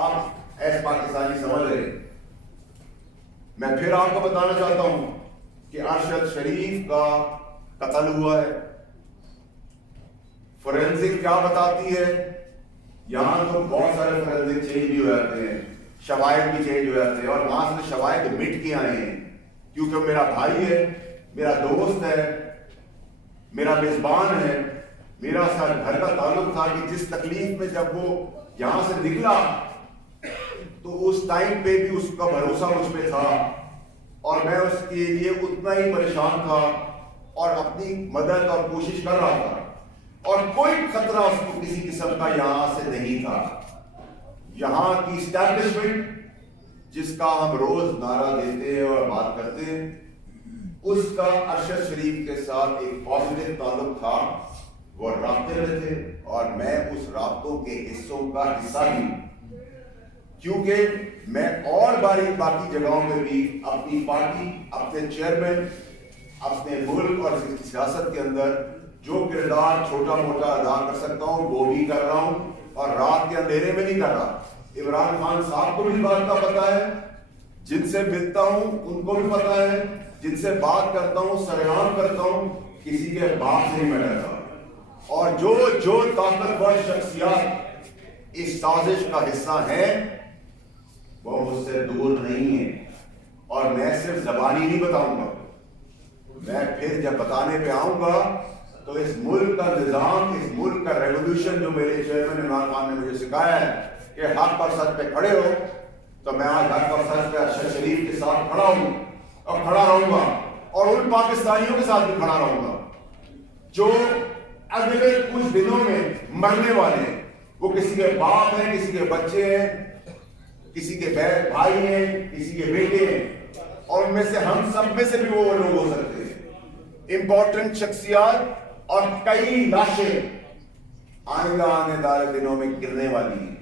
آپ ایس پاکستانی سمجھ رہے ہیں. میں پھر آپ کو بتانا چاہتا ہوں کہ ارشد شریف کا قتل ہوا ہے. فورینسک کیا بتاتی ہے؟ یہاں تو بہت سارے فورینسک چینج بھی ہو جاتے ہیں, شواہد بھی چینج ہو جاتے ہیں, اور وہاں سے شواہد مٹ کے آئے ہیں کیونکہ میرا بھائی ہے, میرا دوست ہے, میرا میزبان ہے, میرا سر گھر کا تعلق تھا کہ جس تکلیف میں جب وہ یہاں سے نکلا تو اس ٹائم پہ بھی اس کا بھروسہ مجھ پہ تھا اور میں اس کے لیے اتنا ہی پریشان تھا اور اپنی مدد اور کوشش کر رہا تھا, اور کوئی خطرہ اس کو کسی قسم کا یہاں سے نہیں تھا. یہاں کی اسٹیبلشمنٹ جس کا ہم روز نعرہ دیتے ہیں اور بات کرتے ہیں, اس کا ارشد شریف کے ساتھ ایک پازیٹیو تعلق تھا. وہ رابطے میں تھے اور میں اس رابطوں کے حصوں کا حصہ ہی, کیونکہ میں اور باقی جگہوں میں بھی اپنی پارٹی, اپنے چیئرمین, اپنے ملک اور سیاست کے اندر جو کردار چھوٹا موٹا ادا کر سکتا ہوں وہ بھی کر رہا ہوں, اور رات کے اندھیرے میں نہیں کر رہا. عمران خان صاحب کو بھی بات کا پتہ ہے, جن سے ملتا ہوں ان کو بھی پتہ ہے, جن سے بات کرتا ہوں سرعام کرتا ہوں, کسی کے باپ سے نہیں میں ڈرتا. اور جو طاقتور شخصیات اس سازش کا حصہ ہیں وہ مجھ سے دور نہیں ہے, اور میں صرف زبانی نہیں بتاؤں گا, میں پھر جب بتانے پہ آؤں گا تو اس ملک کا نظام, اس ملک کا ریولوشن جو میرے چیئرمین عمران خان نے مجھے سکھایا ہے کہ حق اور سچ پہ کھڑے ہو, تو میں آج حق اور سچ پہ ارشد شریف کے ساتھ کھڑا ہوں اور کھڑا رہوں گا, اور ان پاکستانیوں کے ساتھ بھی کھڑا رہوں گا جو اگلے کچھ دنوں میں مرنے والے ہیں. وہ کسی کے باپ ہیں, کسی کے بچے ہیں, کسی کے بھائی ہیں, کسی کے بیٹے ہیں, اور ان میں سے ہم سب میں سے بھی وہ لوگ ہو سکتے ہیں. امپورٹنٹ شخصیات اور کئی لاشیں آنے والے دنوں میں گرنے والی ہیں.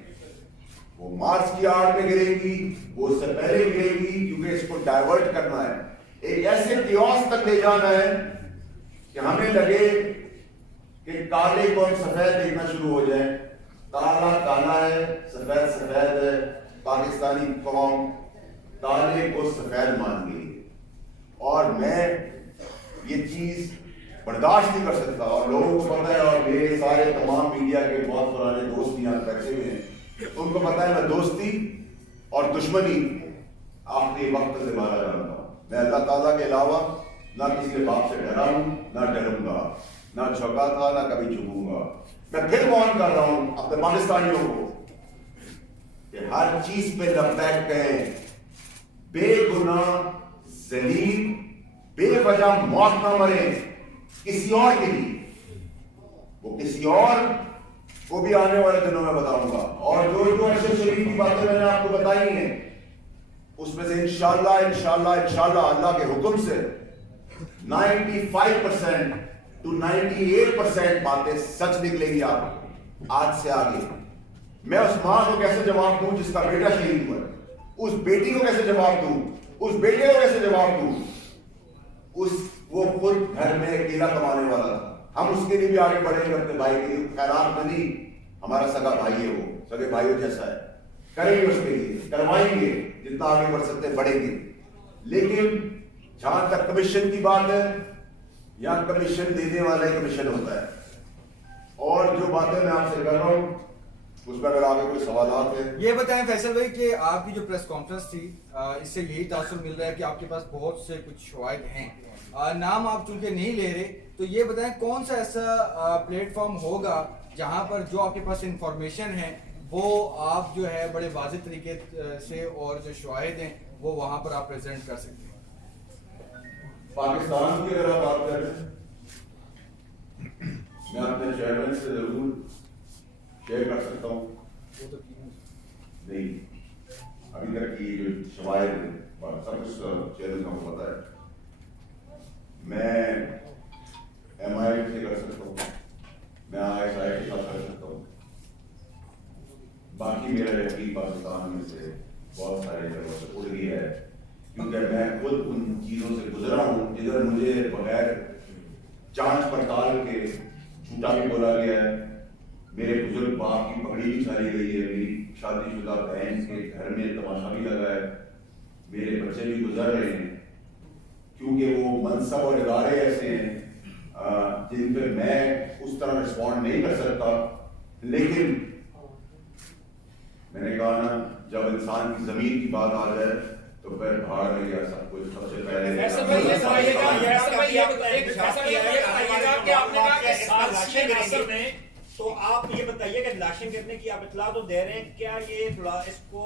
وہ مارچ کی آڑ میں گرے گی, وہ اس سے پہلے گرے گی, کیونکہ اس کو ڈائیورٹ کرنا ہے, ایک ایسے کیوس تک لے جانا ہے کہ ہمیں لگے کہ کالے کو ہم سفید دیکھنا شروع ہو جائیں. کالا کالا ہے, سفید سفید ہے. پاکستانی قوم کالے کو سفید مان گئی, اور میں یہ چیز برداشت نہیں کر سکتا. اور لوگوں کو پتہ ہے, اور میرے سارے تمام میڈیا کے بہت پرانے دوست یہاں بیٹھے ہوئے ہیں, ان کو پتہ ہے میں دوستی اور دشمنی آخری وقت سے باہر جانتا ہوں. میں اللہ تعالیٰ کے علاوہ نہ کسی کے باپ سے ڈرا ہوں, نہ ڈروں گا, نہ جھکا تھا, نہ کبھی جھکوں گا. میں پھر وارن کر رہا ہوں اپنے پاکستانیوں کو کہ ہر چیز پہ لبیک کہیں, بے گناہ ذلیل بے وجہ موت نہ مرے کسی اور کے لیے. وہ کسی اور کو بھی آنے والے دنوں میں بتاؤں گا. اور جو ارشد شریف کی باتیں میں نے آپ کو بتائی ہیں, اس میں سے انشاءاللہ اللہ کے حکم سے 95% to 98% باتیں سچ نکلے گی. آپ آج سے آگے میں اس ماں کو کیسے جواب دوں جس کا بیٹا شہید ہوا ہے, اس بیٹی کو کیسے جواب دوں, اس بیٹے کو کیسے جواب دوں. وہ خود گھر میں اکیلا کمانے والا تھا. ہم اس کے لیے بھی آگے بڑھیں گے اپنے بھائی کے لیے. خیرات نہیں, ہمارا سگا بھائی ہے, وہ سگے بھائیوں جیسا ہے, کریں گے اس کے لیے, کروائیں گے, جتنا آگے بڑھ سکتے بڑھیں گے. لیکن جہاں تک کمیشن کی بات ہے, یہاں کمیشن دینے والا ہی کمیشن ہوتا ہے. اور جو باتیں میں آپ سے کر رہا ہوں اس میں اگر آگے کوئی سوالات ہیں. یہ بتائیں فیصل بھائی کہ آپ کی جو پریس کانفرنس تھی, اس سے یہی تاثر مل رہا ہے کہ آپ کے پاس بہت سے کچھ شواہد ہیں, نام آپ چونکہ نہیں لے رہے, تو یہ بتائیں کون سا ایسا پلیٹ فارم ہوگا جہاں پر جو آپ کے پاس انفارمیشن ہے وہ آپ جو ہے بڑے واضح طریقے سے, اور جو شواہد ہیں وہ وہاں پر آپ پریزنٹ کر سکتے ہیں. پاکستان کی اگر آپ بات کریں, میں اپنے چیئرمین سے ضرور شیئر کر سکتا ہوں. نہیں, ابھی تک کی جو شواہد ہیں سب کچھ چیئرمین کو پتا ہے. میں ایم آئی سے کر سکتا ہوں, میں آئی ایس آئی کے ساتھ کر سکتا ہوں. باقی میرا یقین پاکستان میں سے بہت سارے جگہوں سے اڑ گیا ہے, کیونکہ میں خود ان چیزوں سے گزرا ہوں جدھر مجھے بغیر جانچ پڑتال کے جھوٹا بھی بولا گیا ہے, میرے بزرگ باپ کی پگڑی بھی چالی گئی ہے, میری شادی شدہ بہن کے گھر میں تماشا بھی لگا ہے، میرے بچے بھی گزر رہے ہیں، کیونکہ وہ منصب اور ادارے ایسے ہیں جن پہ میں اس طرح رسپونڈ نہیں کر سکتا. لیکن میں نے کہا نا، جب انسان کی زمین کی بات آ جائے تو پھر بھاڑ میں گیا سب کچھ. سب سے پہلے تو آپ یہ بتائیے کہ لاشیں گرنے کی آپ اطلاع تو دے رہے ہیں، کیا یہ اس کو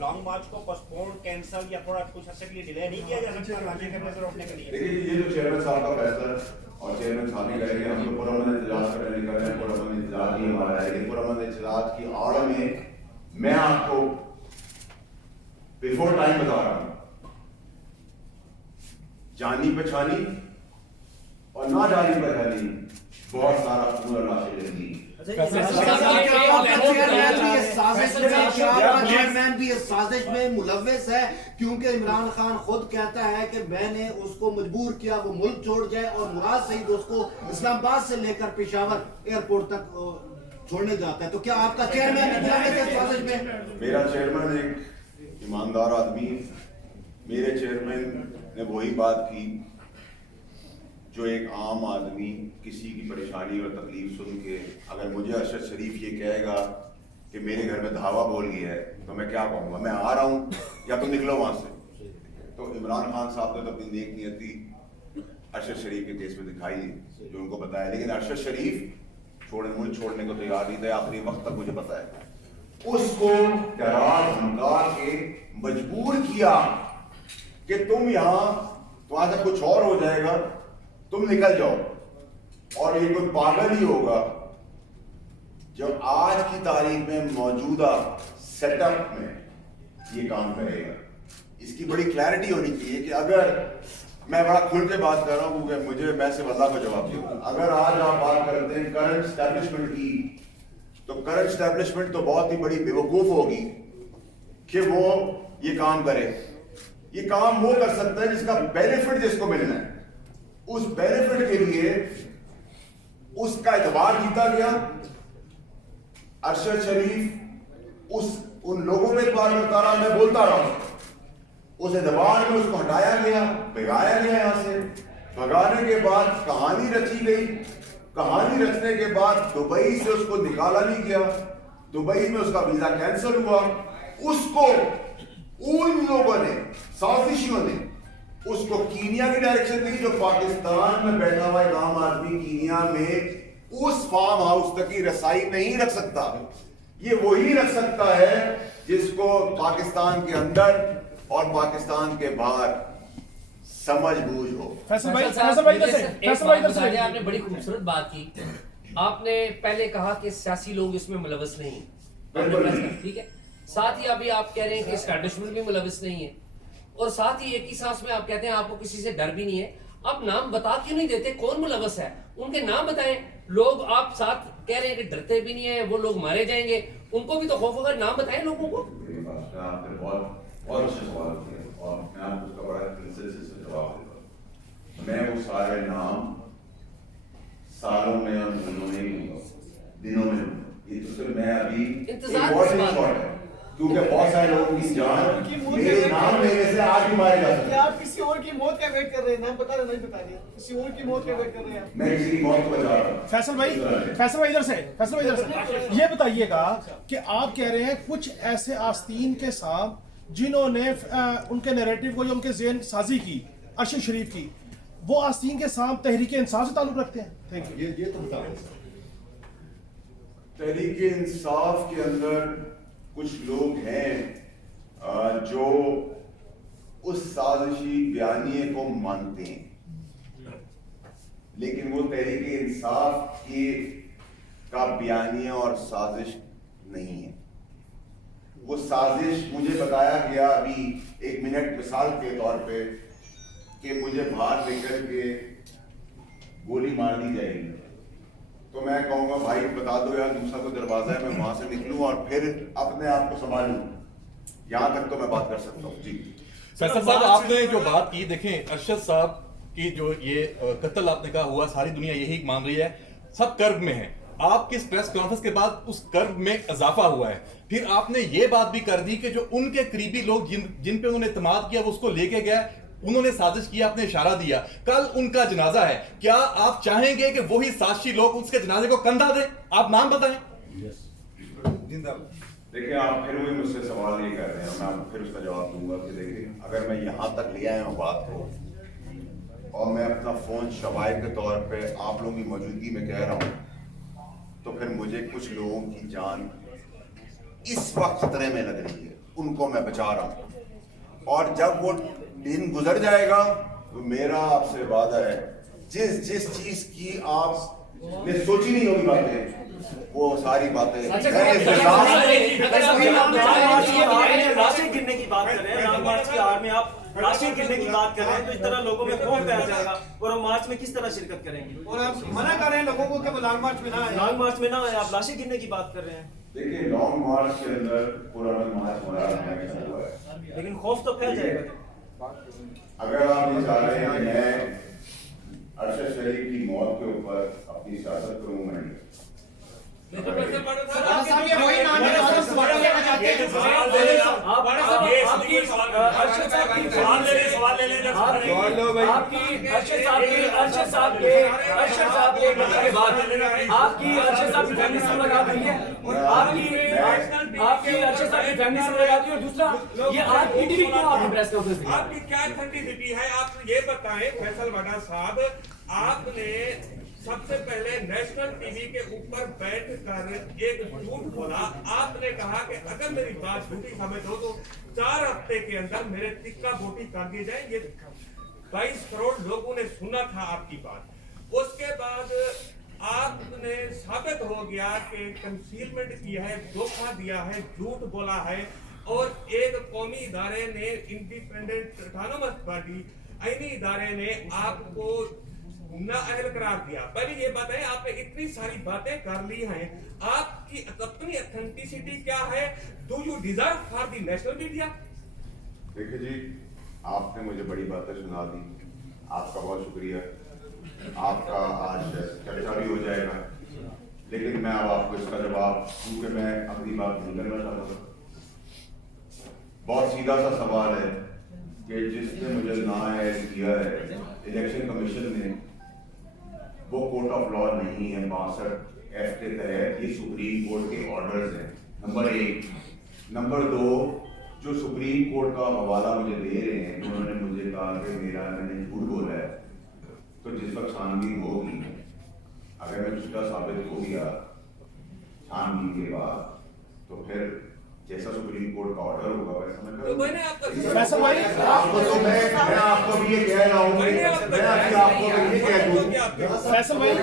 لانگ مارچ کو پوسٹپون کینسل یا تھوڑا کچھ عرصے کے لیے ڈیلے نہیں کیا جا سکتا لاشیں گرنے سے روکنے کے لیے؟ دیکھیے یہ جو چیئرمین صاحب کا فیصلہ ہے اور چیئرمین صاحب ہی کریں گے، ہم تو پرامن احتجاج کرنے نہیں کر رہے ہیں، پرامن احتجاج ہی ہمارا ہے. لیکن پرامن احتجاج کی آڑ میں میں آپ کو بیفور ٹائم بتا رہا ہوں، جانی پہچانی اور نہ جانی پہچانی بہت سارا خون اور لاشیں جلدی. چیئرمین بھی اس سازش میں ملوث ہے، کیونکہ عمران خان خود کہتا ہے کہ میں نے اس کو مجبور کیا وہ ملک چھوڑ جائے، اور مراد سعید اس کو اسلام آباد سے لے کر پشاور ایئرپورٹ تک چھوڑنے جاتا ہے. تو کیا آپ کا چیئرمین بھی ملوث ہے اس سازش میں؟ میرا چیئرمین ایک ایماندار آدمی ہے. میرے چیئرمین نے وہی بات کی جو ایک عام آدمی کسی کی پریشانی اور تکلیف سن کے، اگر مجھے ارشد شریف یہ کہے گا کہ میرے گھر میں دھاوا بول گیا ہے تو میں کیا کہوں گا؟ میں آ رہا ہوں یا تم نکلو وہاں سے. تو عمران خان صاحب نے تو اپنی نیک نیتی ارشد شریف کے کیس میں دکھائی ہے جو ان کو بتایا، لیکن ارشد شریف ملک چھوڑنے کو تیار نہیں تھے. آخری وقت تک مجھے پتا ہے اس کو ڈرا دھمکا کے مجبور کیا کہ تم یہاں وہاں سے کچھ اور ہو جائے گا، تم نکل جاؤ. اور یہ کوئی پاگل ہی ہوگا جو آج کی تاریخ میں موجودہ سیٹ اپ میں یہ کام کرے گا. اس کی بڑی کلیئرٹی ہونی چاہیے کہ اگر میں بڑا کھل کے بات کر رہا ہوں کیونکہ مجھے میں سے اللہ کو جواب دوں گا. اگر آج آپ بات کرتے ہیں کرنٹ اسٹیبلشمنٹ کی، تو کرنٹ اسٹیبلشمنٹ تو بہت ہی بڑی بیوقوف ہوگی کہ وہ یہ کام کرے. یہ کام وہ کر سکتا ہے جس کا بینیفٹ جس کو ملنا ہے. اس بینیفٹ کے لیے اس کا اعتبار جیتا گیا. ارشد شریف ان لوگوں میں اعتبار کرتا رہا، میں بولتا رہا، اس اعتبار میں اس کو ہٹایا گیا، بھگایا گیا یہاں سے. بھگانے کے بعد کہانی رچی گئی. کہانی رچنے کے بعد دبئی سے اس کو نکالا نہیں گیا، دبئی میں اس کا ویزا کینسل ہوا. اس کو ان لوگوں نے، سازشیوں نے اس کو کینیا کی ڈائریکشن دی، جو پاکستان میں بیٹھا ہوا ایک عام آدمی کینیا میں اس فارم ہاؤس تک کی رسائی نہیں رکھ سکتا. یہ وہی رکھ سکتا ہے جس کو پاکستان کے اندر اور پاکستان کے باہر سمجھ بوجھ ہو. آپ نے بڑی خوبصورت بات کی. آپ نے پہلے کہا کہ سیاسی لوگ اس میں ملوث نہیں ہیں، ٹھیک ہے. ساتھ ہی ابھی آپ کہہ رہے ہیں کہ اسٹیبلشمنٹ بھی ملوث نہیں ہے، اور ساتھ ہی ایک ہی سانس میں آپ کہتے ہیں آپ کو کسی سے ڈر بھی نہیں ہے. آپ نام بتا کیوں نہیں دیتے کون ملوث ہے؟ ان کے نام بتائیں. لوگ آپ ساتھ کہہ رہے ہیں کہ ڈرتے بھی نہیں ہیں، وہ لوگ مارے جائیں گے، ان کو بھی تو خوف ہوگا. نام بتائیں لوگوں کو. آپ نے بہت اچھا سوال کیا اور میں آپ کو اس کا بڑا کنسنسس سے جواب دیتا ہوں. میں وہ سارے نام سالوں میں اور مہینوں میں ہی ہوں، دنوں میں ہوں. یہ تو صرف میں ابھی کیونکہ بہت سارے لوگوں کی جان میرے نام لینے سے آج بھی مارے جا سکتے ہیں. آپ کسی اور کی موت کا ویٹ کر رہے ہیں؟ نام بتا رہے نہیں بتا رہے، کسی اور کی موت کا ویٹ کر رہے ہیں. میں کسی کی موت کو بچا رہا ہوں. فیصل بھائی ادھر سے یہ بتائیے گا کہ آپ کہہ رہے ہیں کچھ ایسے آستین کے ساتھ جنہوں نے ان کے نیریٹو کو جو ان کے ذہن سازی کی ارشد شریف کی، وہ آستین کے ساتھ تحریک انصاف سے تعلق رکھتے ہیں. Thank you. یہ تو بتا رہے تحریک انصاف کے اندر کچھ لوگ ہیں جو اس سازشی بیانیے کو مانتے ہیں، لیکن وہ تحریک انصاف کا بیانیہ اور سازش نہیں ہے. وہ سازش مجھے بتایا گیا ابھی 1 منٹ مثال کے طور پہ کہ مجھے باہر نکل کے گولی مار دی جائے گی، تو میں کہوں گا بھائی بتا دو یار دوسرا کوئی دروازہ ہے، میں وہاں سے نکلوں اور پھر اپنے آپ کو سنبھالوں. یہاں تک تو میں بات کر سکتا ہوں. جی فیصل صاحب، آپ نے جو بات کی، دیکھیں ارشد صاحب کی جو یہ قتل آپ نے کہا ہوا، ساری دنیا یہی مان رہی ہے، سب کرب میں ہے. آپ کی پریس کانفرنس کے بعد اس کرب میں اضافہ ہوا ہے. پھر آپ نے یہ بات بھی کر دی کہ جو ان کے قریبی لوگ جن پہ انہوں نے اعتماد کیا وہ اس کو لے کے گئے، انہوں نے سازش کیا، اپنے اشارہ دیا، کل ان کا جنازہ ہے، کیا آپ چاہیں گے کہ وہی سازشی لوگ اس کے جنازے کو کندھا دیں؟ آپ نام بتائیں۔ دیکھیں آپ پھر وہی مجھ سے سوال یہ کر رہے ہیں، میں آپ کو پھر اس کا جواب دوں گا کہ دیکھیں اگر میں یہاں تک لے آیا ہوں بات کو اور میں اپنا فون شواہد کے طور پہ آپ لوگوں کی موجودگی میں کہہ رہا ہوں، تو پھر مجھے کچھ لوگوں کی جان اس وقت خطرے میں لگ رہی ہے، ان کو میں بچا رہا ہوں، اور جب وہ دن گزر جائے گا تو میرا آپ سے وعدہ ہے جس چیز کی آپ نے سوچی نہیں ہوگی باتیں وہ ساری باتیں راشن گرنے کی بات کر رہے ہیں، لانگ مارچ کی آڑ میں آپ راشن گرنے کی بات کر رہے ہیں، تو اس طرح لوگوں میں خوف پہ آ جائے گا اور ہم مارچ میں کس طرح شرکت کریں گے؟ اور آپ منع کر رہے ہیں لوگوں کو کہ وہ لانگ مارچ میں نہ آئے، لانگ مارچ میں نہ آئے، آپ لاشیں گرنے کی بات کر رہے ہیں۔ دیکھیں لانگ مارچ کے اندر پورا مارچ ہمارا ہوا ہے، لیکن خوف تو پھیل جائے گا۔ اگر آپ یہ چاہ رہے ہیں کہ میں ارشد شریف کی موت کے اوپر اپنی سیاست کروں میں آپ کی کیا ٹھنڈی ہے؟ آپ یہ بتائیں فیصل وڈا صاحب، آپ نے سب سے پہلے نیشنل ٹی وی کے اوپر بیٹھ کر ایک جھوٹ بولا، آپ نے کہا کہ اگر میری بات جھوٹی ثابت ہو تو 4 ہفتے کے اندر میرے ٹکا بوٹی کر دی جائے۔ یہ 22 کروڑ لوگوں نے سنا تھا آپ کی بات، اس کے بعد آپ نے ثابت ہو گیا کہ کنسیلمنٹ کی ہے، دھوکہ دیا ہے، جھوٹ بولا ہے، اور ایک قومی ادارے نے انڈیپینڈنٹ اٹانومس باڈی آئینی ادارے نے آپ کو نااہل قرار دیا۔ پہلے یہ بتائیں، آپ نے اتنی ساری باتیں کر لی ہیں، آپ کی اپنی اتھینٹسٹی کیا ہے؟ Do you deserve for the national media? دیکھیں جی، آپ نے مجھے بڑی باتیں سنا دی، آپ کا بہت شکریہ، آپ کا آج چرچا بھی ہو جائے گا، لیکن میں اب آپ کو اس کا جواب، کیونکہ میں اپنی بات نہیں کرنا چاہتا تھا، بہت سیدھا سا سوال ہے کہ جس نے مجھے نااہل کیا ہے الیکشن کمیشن نے، وہ کورٹ آف لا نہیں ہے 62F کے تحت، یہ سپریم کورٹ کے آرڈرز ہیں، نمبر 1۔ نمبر 2، جو سپریم کورٹ کا حوالہ مجھے دے رہے ہیں، انہوں نے مجھے کہا کہ میں نے جھوٹ بولا ہے، تو جس وقت چھانبین ہوگی، اگر میں جھوٹا ثابت ہو گیا چھانبین کے بعد، تو پھر جیسا سپریم کورٹ کا آرڈر ہوگا ویسا میں کروں گا۔ فیصل بھائی آپ کو تو میں آپ کو بھی یہ کہہ رہا ہوں، میں آپ کو بھی یہ کہہ دوں، فیصل بھائی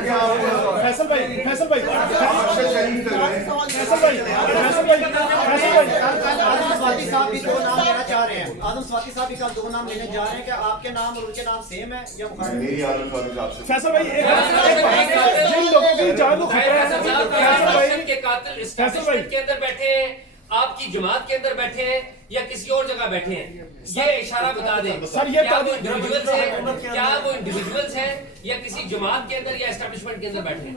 فیصل بھائی فیصل بھائی ارشد شریف سے رہے، فیصل بھائی فیصل بھائی فیصل بھائی آدم سواتی صاحب بھی 2 نام لینا چاہ رہے ہیں، آدم سواتی صاحب بھی کل 2 نام لینے جا رہے ہیں، کہ آپ کے نام اور ان کے نام سیم ہے یا مخالف؟ میری عادت والی صاحب سے فیصل بھائی جن لوگوں کی جان کو خطرہ ہے، فیصل بھائی کے قاتل اسٹیبلشمنٹ کے اندر بیٹھے ہیں، آپ کی جماعت کے اندر بیٹھے ہیں یا کسی اور جگہ بیٹھے ہیں، یہ اشارہ بتا دیں سر، یہ کیا وہ انڈیویجولز ہیں، کیا وہ انڈیویجولز ہیں یا کسی جماعت کے اندر یا اسٹیبلشمنٹ کے اندر بیٹھے ہیں؟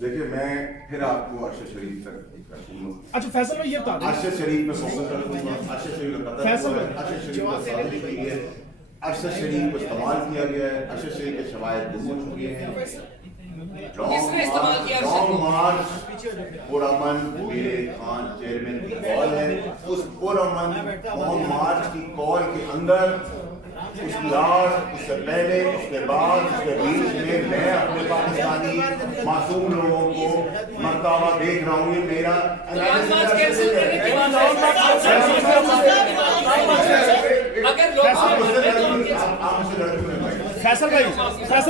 دیکھیے میں پھر آپ کو ارشد شریف تک رکھوں گا۔ اچھا فیصل بھائی یہ بتا دیں، ارشد شریف میں فوکس رکھوں گا، ارشد شریف کا قتل فیصل ہوا ہے، ارشد شریف کا سازش کی ہے، ارشد شریف کو استعمال کیا گیا ہے، ارشد شریف کے شواہد گم ہو چکے ہیں۔ کس نے استعمال کیا لانگ مارچ پرامن میرے خان چیئرمین کی کال ہے، اس پرامن لانگ مارچ کی کال کے اندر اس کی آڑ، اس سے پہلے، اس کے بعد، اس کے بیچ میں اپنے پاکستانی معصوم لوگوں کو مرتا ہوا دیکھ رہا ہوں۔ یہ میرا فیصل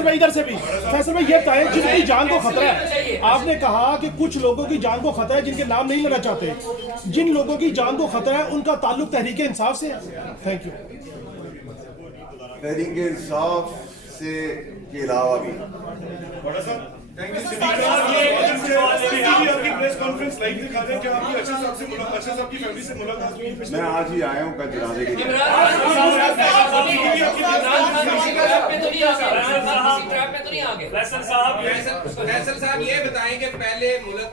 بھائی ادھر سے بھی، فیصل بھائی یہ بتائیں جن کی جان کو خطرہ ہے، آپ نے کہا کہ کچھ لوگوں کی جان کو خطرہ ہے جن کے نام نہیں لینا چاہتے، جن لوگوں کی جان کو خطرہ ہے ان کا تعلق تحریک انصاف سے ہے؟ Thank you. تحریک انصاف سے کے علاوہ بھی میں آج ہی آیا ہوں کل جنازے کے لیے۔ فیصل صاحب یہ بتائیں کہ پہلے ملک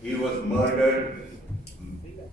he was murdered,